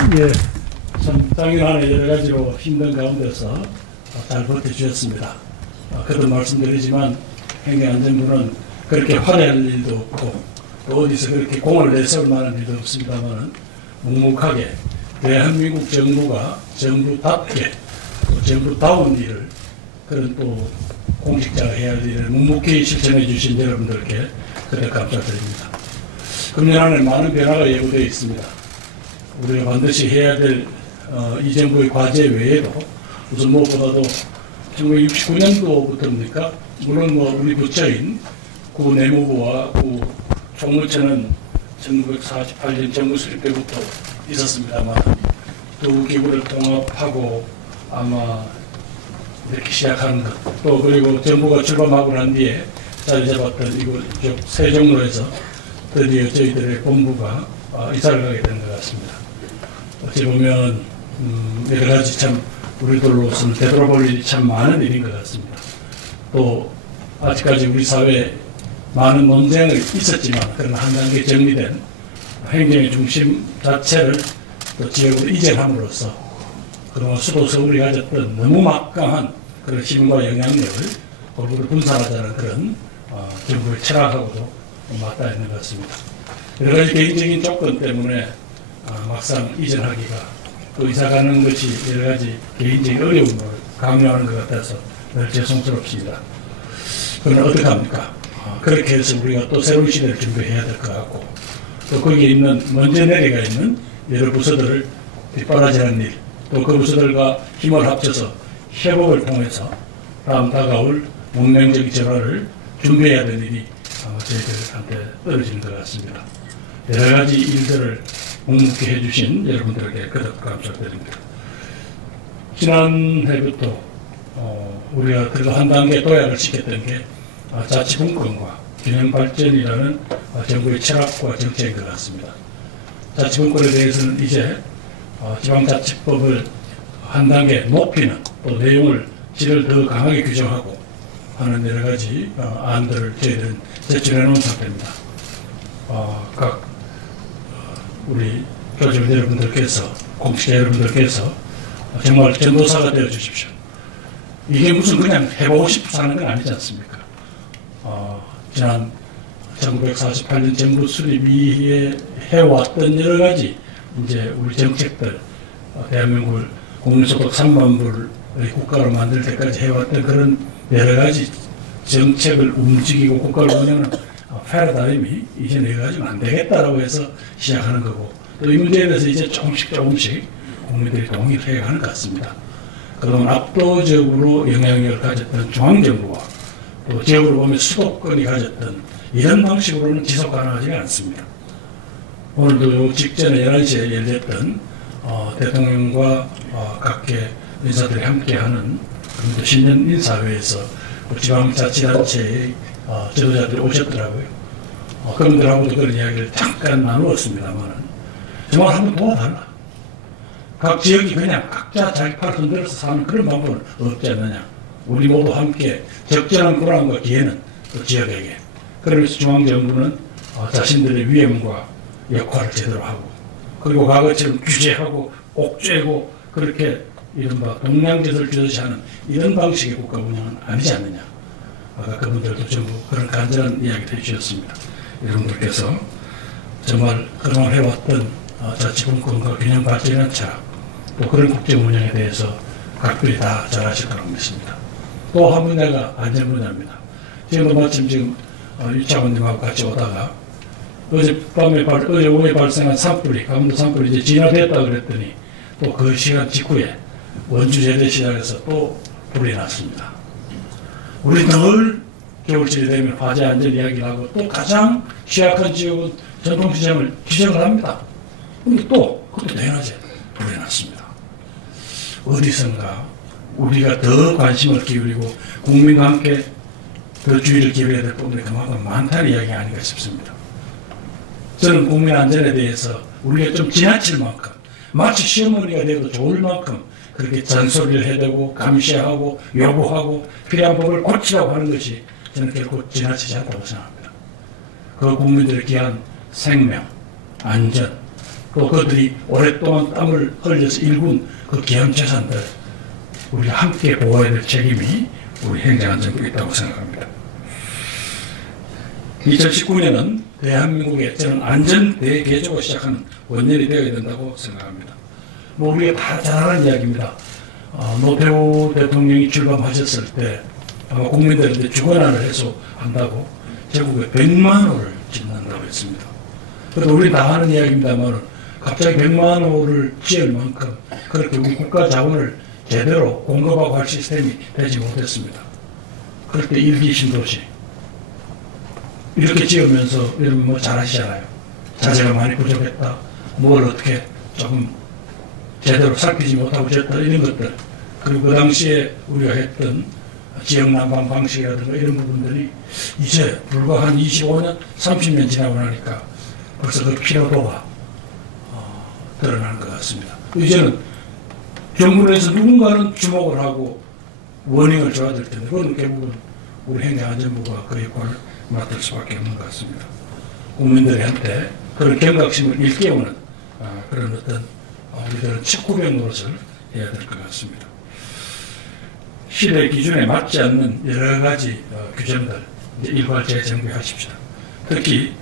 예, 참 당연한 여러 가지로 힘든 가운데서 잘 버텨주셨습니다. 그런 말씀드리지만 행정안전부는 그렇게 화낼 일도 없고 또 어디서 그렇게 공을 내세울 만한 일도 없습니다만 묵묵하게 대한민국 정부가 정부답게 또 정부다운 일을 그런 또 공직자가 해야 할 일을 묵묵히 실천해 주신 여러분들께 그렇게 감사드립니다. 금년 안에 많은 변화가 예고되어 있습니다. 우리가 반드시 해야 될 이 정부의 과제 외에도 우선 무엇보다도 1969년도부터입니까? 물론 우리 부처인 구 내무부와 구 총무처는 1948년 정부 수립 때부터 있었습니다만 두 기구를 통합하고 아마 이렇게 시작하는 것, 또 그리고 정부가 출범하고 난 뒤에 자리 잡았던 이곳 세종로에서 드디어 저희들의 본부가 이사를 가게 되는 것 같습니다. 어찌 보면 여러 가지 참 우리들로서는 되돌아볼 일이 참 많은 일인 것 같습니다. 또 아직까지 우리 사회에 많은 논쟁이 있었지만 그런 한 단계 정리된 행정의 중심 자체를 또 지역으로 이전함으로써 그동안 수도 서울이 가졌던 너무 막강한 그런 힘과 영향력을 골고루 분산하자는 그런 정부의 철학하고도 맞닿아 있는 것 같습니다. 여러 가지 개인적인 조건 때문에 막상 이전하기가 또 이사가는 것이 여러 가지 개인적인 어려움을 강요하는 것 같아서 늘 죄송스럽습니다. 그러나 어떻게 합니까? 그렇게 해서 우리가 또 새로운 시대를 준비해야 될 것 같고 또 거기에 있는 먼저 내려가 있는 여러 부서들을 뒷바라지하는 일, 또 그 부서들과 힘을 합쳐서 협업을 통해서 다음 다가올 문명적 전환을 준비해야 될 일이 아마 저희들한테 떨어지는 것 같습니다. 여러 가지 일들을 묵묵히 해주신 여러분들에게 그덕 감사드립니다. 지난해부터 우리가 그래도 한 단계 도약을 시켰던 게 자치분권과 균형발전이라는 정부의 철학과 정책인 것 같습니다. 자치분권에 대해서는 이제 지방자치법을 한 단계 높이는 또 내용을 질을 더 강하게 규정하고 하는 여러 가지 안들을 저희들은 제출해 놓은 상태입니다. 각 우리 교직원 여러분들께서 공직자 여러분들께서 정말 전도사가 되어 주십시오. 이게 무슨 그냥 해보고 싶어서 하는 건 아니지 않습니까? 지난 1948년 정부 수립 이후에 해왔던 여러 가지 이제 우리 정책들 대한민국을 국민소득 3만 불의 국가로 만들 때까지 해왔던 그런 여러 가지 정책을 움직이고 국가를 운영하는 패러다임이 이제 내가 가지고 안 되겠다라고 해서 시작하는 거고 또 이 문제에 대해서 이제 조금씩 국민들이 동의를 해가는 것 같습니다. 그동안 압도적으로 영향력을 가졌던 중앙정부와 또 지역으로 보면 수도권이 가졌던 이런 방식으로는 지속 가능하지 않습니다. 오늘도 직전에 11시에 열렸던 대통령과 각계 인사들이 함께하는 신년 인사회에서 지방자치단체의 지도자들이 오셨더라고요. 그분들하고도 그런 이야기를 잠깐 나누었습니다만 정말 한번 도와달라. 각 지역이 그냥 각자 자기 팔 흔들어서 사는 그런 방법은 없지 않느냐. 우리 모두 함께 적절한 권한과 기회는 그 지역에게. 그러면서 중앙정부는 자신들의 위험과 역할을 제대로 하고 그리고 과거처럼 규제하고 옥죄고 그렇게 이른바 동양제도를 주듯이 하는 이런 방식의 국가 운영은 아니지 않느냐. 아까 그분들도 전부 그런 간절한 이야기를 해주셨습니다. 여러분들께서 정말 그동안 해왔던 자치분권과 균형 발전이라는 철학 또 그런 국정 운영에 대해서 각별히 다 잘하실 거라고 믿습니다. 또 한 분야가 안전 분야입니다. 지금도 마침 지금 유차관님하고 같이 오다가 어제 오후에 발생한 산불이 강원도 산불이 이제 진화됐다 그랬더니 또 그 시간 직후에 원주 제대 시장에서 또 불이 났습니다. 우리 늘 겨울철이 되면 화재 안전 이야기를 하고 또 가장 취약한 지역은 전통시장을 지적을 합니다. 근데 또 그것도 대낮에 불이 났습니다. 어디선가 우리가 더 관심을 기울이고 국민과 함께 더 주의를 기울여야 될 부분이 그만큼 많다는 이야기 아닌가 싶습니다. 저는 국민 안전에 대해서 우리가 좀 지나칠 만큼 마치 시어머니가 돼도 좋을 만큼 그렇게 잔소리를 해대고 감시하고 요구하고 필요한 법을 고치라고 하는 것이 저는 결코 지나치지 않다고 생각합니다. 그 국민들의 귀한 생명, 안전, 또 그들이 오랫동안 땀을 흘려서 일군 그 귀한 재산들 우리가 함께 보호해야 될 책임이 우리 행정안전부에 있다고 생각합니다. 2019년은 대한민국의 저는 안전대개조가 시작하는 원년이 되어야 된다고 생각합니다. 뭐 우리가 다 잘 아는 이야기입니다. 노태우 대통령이 출범하셨을 때 아마 국민들한테 주권한을 해소한다고 제국에 100만 호를 짓는다고 했습니다. 그래도 우리 다 하는 이야기입니다만 갑자기 100만 호를 지을 만큼 그렇게 우리 국가 자원을 제대로 공급하고 할 시스템이 되지 못했습니다. 그럴 때 일기 신도시 이렇게 지으면서 여러분 뭐 잘하시잖아요. 자재가 많이 부족했다. 뭘 어떻게 조금 제대로 살피지 못하고 졌다 이런 것들 그리고 그 당시에 우리가 했던 지역 난방 방식이라든가 이런 부분들이 이제 불과 한 25년 30년 지나고 나니까 벌써 그 피로도가 드러나는 것 같습니다. 이제는 정부 내에서 누군가는 주목을 하고 워닝을 줘야 될 텐데 그건 결국은 우리 행정안전부가 그 역할을 맡을 수밖에 없는 것 같습니다. 국민들한테 그런 경각심을 일깨우는 그런 어떤 우리들은 척후병 노릇을 해야 될 것 같습니다. 시대 기준에 맞지 않는 여러 가지 규정들 이제 일괄 재정비하십시오. 특히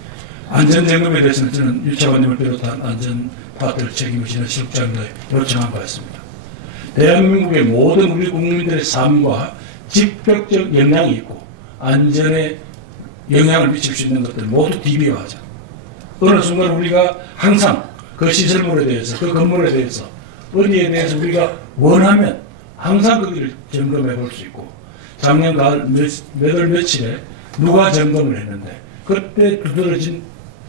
안전점검에 대해서는 저는 유차관님을 비롯한 안전파트를 책임을 지는 실장님에 요청한 바 있습니다. 대한민국의 모든 우리 국민들의 삶과 직접적 영향이 있고 안전에 영향을 미칠 수 있는 것들 모두 DB화하자. 어느 순간 우리가 항상 그 시설물에 대해서 그 건물에 대해서 어디에 대해서 우리가 원하면 항상 거기를 점검해 볼 수 있고 작년 가을 몇 월 며칠에 누가 점검을 했는데 그때 두드러진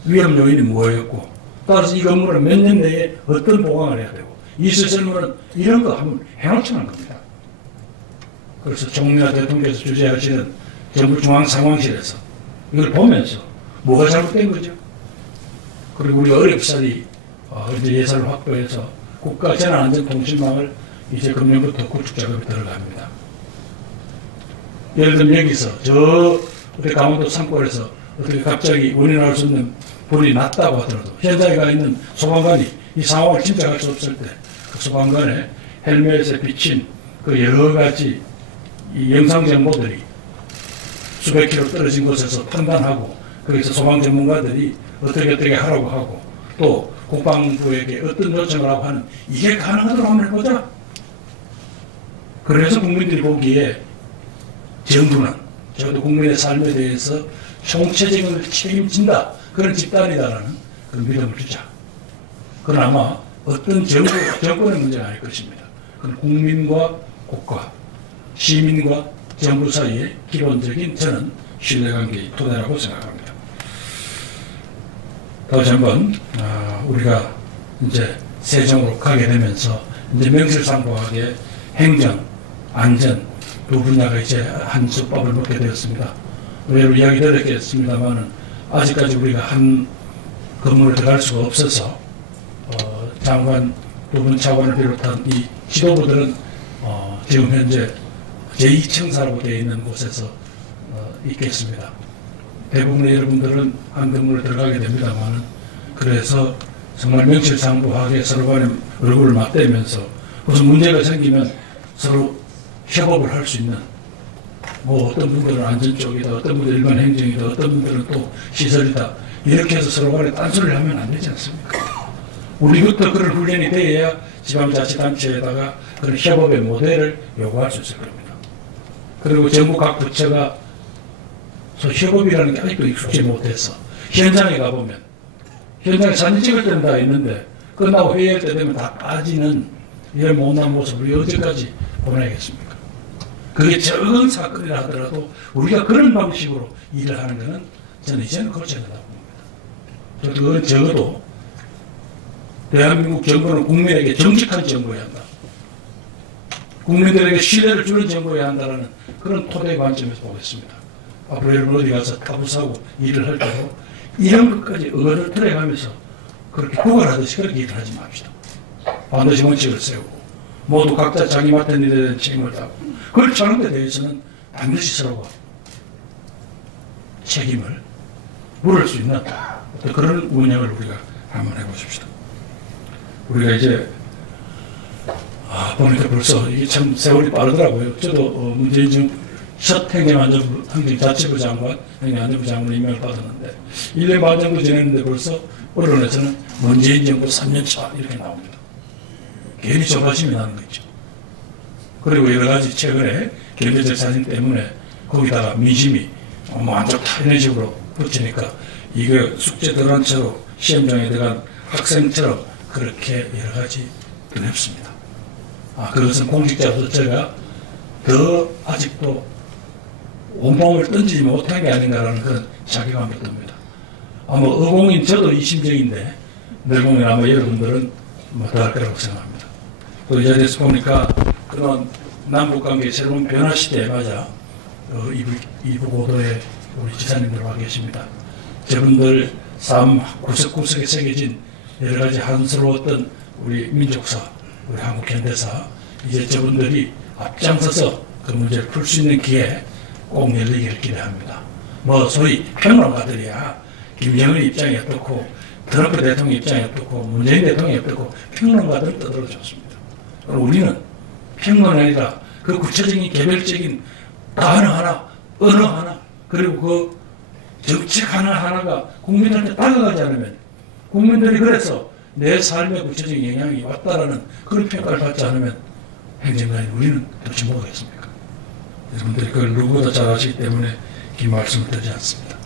위험 요인이 뭐였고 따라서 이 건물은 몇 년 내에 어떤 보강을 해야 되고 이 시설물은 이런 거 하면 해놓지는 겁니다. 그래서 총리나 대통령께서 주재하시는 정부 중앙상황실에서 이걸 보면서 뭐가 잘못된 거죠. 그리고 우리가 어렵사리 이제 예산을 확보해서 국가 재난안전통신망을 이제 금년부터 구축 작업에 들어갑니다. 예를 들면 여기서 저 강원도 산골에서 어떻게 갑자기 원인을 알 수 없는 불이 났다고 하더라도 현장에 가 있는 소방관이 이 상황을 짐작할 수 없을 때 그 소방관의 헬멧에 비친 그 여러 가지 이 영상 정보들이 수백 킬로 떨어진 곳에서 판단하고 거기서 소방 전문가들이 어떻게 하라고 하고 또 국방부에게 어떤 요청을 하고 하는 이게 가능하도록 한번 해보자. 그래서 국민들이 보기에 정부는 적어도 국민의 삶에 대해서 총체적인 책임진다. 그런 집단이다라는 그런 믿음을 주자. 그건 아마 어떤 정권의 문제가 아닐 것입니다. 그건 국민과 국가, 시민과 정부 사이의 기본적인 저는 신뢰관계의 토대라고 생각합니다. 다시 한번 우리가 이제 세정으로 가게 되면서 이제 명실상부하게 행정, 안전 두 분야가 이제 한 수법을 먹게 되었습니다. 여러 이야기 드렸겠습니다만은 아직까지 우리가 한 건물에 들어갈 수가 없어서 장관 두 분 차관을 비롯한 이 지도부들은 지금 현재 제2청사라고 되어 있는 곳에서 있겠습니다. 대부분의 여러분들은 한 건물에 들어가게 됩니다만은 그래서 정말 명실상부하게 서로 간에 얼굴을 맞대면서 무슨 문제가 생기면 서로 협업을 할 수 있는 뭐 어떤 분들은 안전 쪽이다, 어떤 분들은 일반 행정이다, 어떤 분들은 또 시설이다 이렇게 해서 서로 간에 딴소리를 하면 안 되지 않습니까? 우리부터 그런 훈련이 되어야 지방자치단체에다가 그런 협업의 모델을 요구할 수 있을 겁니다. 그리고 정부 각 부처가 협업이라는 게 아직도 익숙지 못해서 현장에 가보면 현장에 사진 찍을 때는 다 있는데 끝나고 회의할 때 되면 다 빠지는 이런 못난 모습을 언제까지 보내겠습니까? 그게 적은 사건이라 하더라도 우리가 그런 방식으로 일을 하는 것은 저는 이제는 고쳐야 된다고 봅니다. 그건 적어도 대한민국 정부는 국민에게 정직한 정부여야 한다. 국민들에게 신뢰를 주는 정부여야 한다는 그런 토대 관점에서 보겠습니다. 앞으로 여러분 어디 가서 타부사고 일을 할 때도 이런 것까지 의견을 들어가면서 그렇게 구걸하듯이 그렇게 일을 하지 맙시다. 반드시 원칙을 세우고 모두 각자 자기 맡은 일에 대한 책임을 다하고 그렇지 않은 데 대해서는 반드시 서로가 책임을 물을 수 있는 그런 운영을 우리가 한번 해보십시다. 우리가 이제 보니까 벌써 이게 참 세월이 빠르더라고요. 저도 문재인 정부 첫 행정자치부 장관, 행정안전부 장관 임명을 받았는데 1년 반 정도 지냈는데 벌써 언론에서는 문재인 정부 3년차 이렇게 나옵니다. 괜히 조바심이 나는 거죠. 그리고 여러 가지 최근에 경제적 사진 때문에 거기다가 민심이 안 좋다 이런 식으로 붙이니까 이게 숙제 들어간 채로 시험장에 들어간 학생처럼 그렇게 여러 가지 두렵습니다. 그것은 공직자로서 제가 더 아직도 온몸을 던지지 못한 게 아닌가라는 그런 자괴감이 듭니다. 의공인 저도 이 심정인데 늙공인 아마 여러분들은 더 할 거라고 생각합니다. 또 이 자리에서 보니까 그런 남북관계 새로운 변화 시대에 맞아 이부 고도에 우리 지사님들 와 계십니다. 저분들 삶 구석구석에 새겨진 여러 가지 한스러웠던 우리 민족사, 우리 한국 현대사, 이제 저분들이 앞장서서 그 문제를 풀 수 있는 기회 꼭 열리기를 기대합니다. 소위 평론가들이야 김정은 입장이 어떻고 트럼프 대통령 입장이 어떻고 문재인 대통령이 어떻고 평론가들은 떠들어 줬습니다. 그럼 우리는 평론이 아니라 그 구체적인 개별적인 단어 하나, 언어 하나, 그리고 그 정책 하나하나가 국민들한테 다가가지 않으면 국민들이 그래서 내 삶에 구체적인 영향이 왔다라는 그런 평가를 받지 않으면 행정가인 우리는 도대체 뭐가 겠습니까? 여러분들이 그걸 누구보다 잘 아시기 때문에 이 말씀을 드리지 않습니다.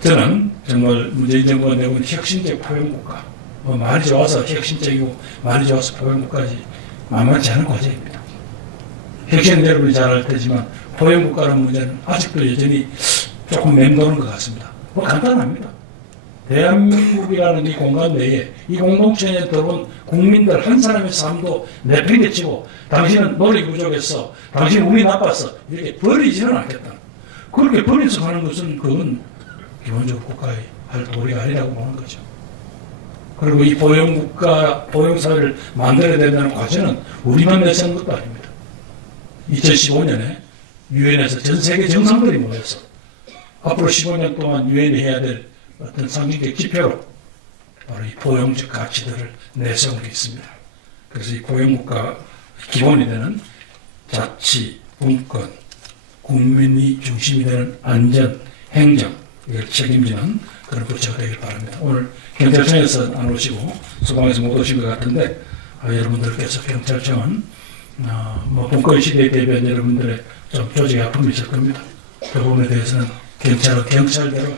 저는 정말 문재인 정부가 내건 혁신적 포용국가, 말이 좋아서 혁신적이고 말이 좋아서 포용국가지 만만치 않은 과제입니다. 혁신은 여러분이 잘 알 테지만 포용국가라는 문제는 아직도 여전히 조금 맴도는 것 같습니다. 간단합니다. 대한민국이라는 이 공간 내에 이 공동체에 들어온 국민들 한 사람의 삶도 내팽개치고 당신은 노력이 부족했어, 당신 운이 나빴어 이렇게 버리지는 않겠다. 그렇게 버려서 가는 것은 그건 기본적으로 국가의 할 도리가 아니라고 보는 거죠. 그리고 이 포용국가, 포용사회를 만들어야 된다는 과제는 우리만 내세운 것도 아닙니다. 2015년에 유엔에서 전 세계 정상들이 모여서 앞으로 15년 동안 유엔이 해야 될 어떤 상징적 지표로 바로 이 포용적 가치들을 내세운 게 있습니다. 그래서 이 포용국가 기본이 되는 자치, 분권, 국민이 중심이 되는 안전, 행정, 이걸 책임지는 그런 부처가 되길 바랍니다. 오늘 경찰청에서 안 오시고 소방에서 못 오신 것 같은데 여러분들께서 경찰청은 본권 시대에 대비한 여러분들의 좀 조직의 아픔이 있을 겁니다. 그 부분에 대해서는 경찰은 경찰대로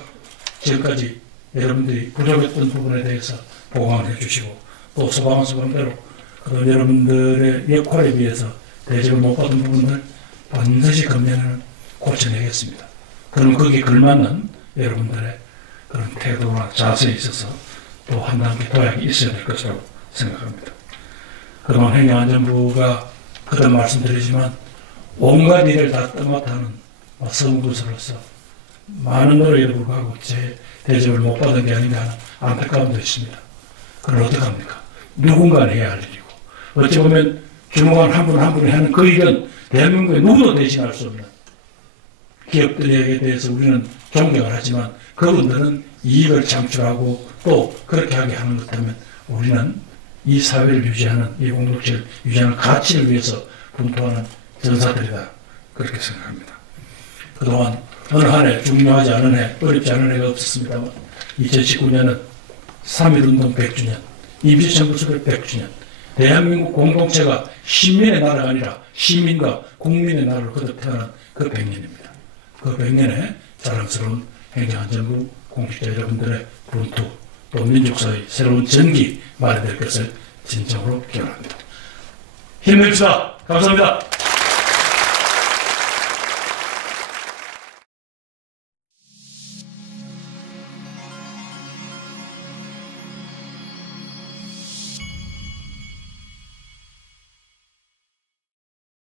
지금까지 여러분들이 부족했던 부분에 대해서 보강을 해주시고 또 소방은 소방대로 그런 여러분들의 역할에 비해서 대접을 못 받은 부분들 반드시 금년에는 고쳐내겠습니다. 그럼 거기에 걸맞는 여러분들의 그런 태도나 자세에 있어서 또 한 단계 도약이 있어야 될 것이라고 생각합니다. 그동안 행정안전부가 그런 말씀드리지만 온갖 일을 다 떠맡아는 성부서로서 많은 노력에도 불구하고 제 대접을 못 받은 게 아닌가 하는 안타까움도 있습니다. 그걸 어떡합니까? 누군가는 해야 할 일이고 어찌 보면 주무관 한 분 한 분이 하는 그 일은 대한민국에 누구도 대신할 수 없는 기업들에게 대해서 우리는 존경을 하지만 그분들은 이익을 창출하고 또 그렇게 하게 하는 것 때문에 우리는 이 사회를 유지하는 이 공동체를 유지하는 가치를 위해서 분투하는 전사들이다 그렇게 생각합니다. 그동안 어느 한 해 중요하지 않은 해 어렵지 않은 해가 없었습니다만 2019년은 3.1운동 100주년 임시정부 수립 100주년 대한민국 공동체가 시민의 나라가 아니라 시민과 국민의 나라로 거듭 태어난 그 100년입니다. 그 100년에 자랑스러운 행정안전부 공직자 여러분들의 분투 또 민족사의 새로운 전기 마련될 것을 진정으로 기원합니다. 힘내십시다. 감사합니다.